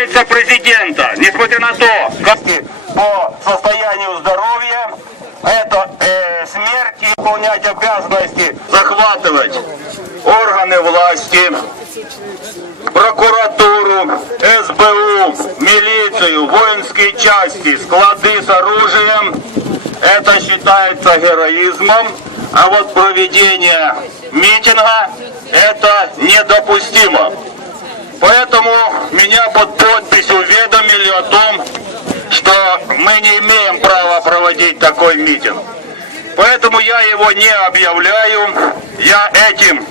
касается президента, несмотря на то, как по состоянию здоровья, это э, смерть выполнять обязанности, захватывать органы власти, прокуратуру, СБУ, милицию, воинские части, склады с оружием, это считается героизмом, а вот проведение митинга это недопустимо. Поэтому проводить такой митинг. Поэтому я его не объявляю. Я этим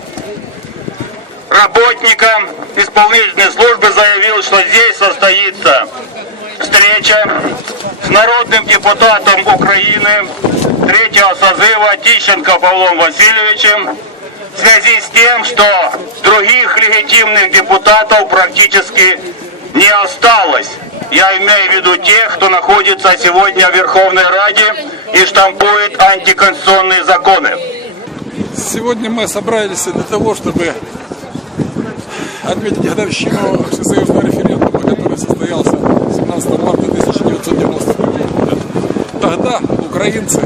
работникам исполнительной службы заявил, что здесь состоится встреча с народным депутатом Украины третьего созыва Тищенко Павлом Васильевичем в связи с тем, что других легитимных депутатов практически не осталось. Я имею в виду тех, кто находится сегодня в Верховной Раде и штампует антиконституционные законы. Сегодня мы собрались для того, чтобы отметить годовщину всесоюзного референдума, который состоялся 17 марта 1991 года. Тогда украинцы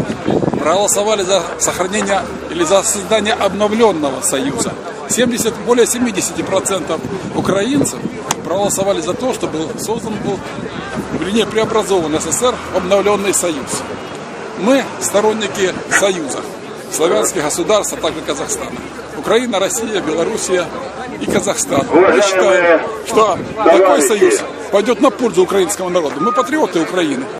проголосовали за сохранение или за создание обновленного союза. 70, более 70% украинцев проголосовали за то, чтобы создан был, вернее, преобразован СССР обновленный союз. Мы сторонники союза славянских государств, а также Казахстана. Украина, Россия, Белоруссия и Казахстан. Мы считаем, что такой союз пойдет на пользу украинскому народу. Мы патриоты Украины.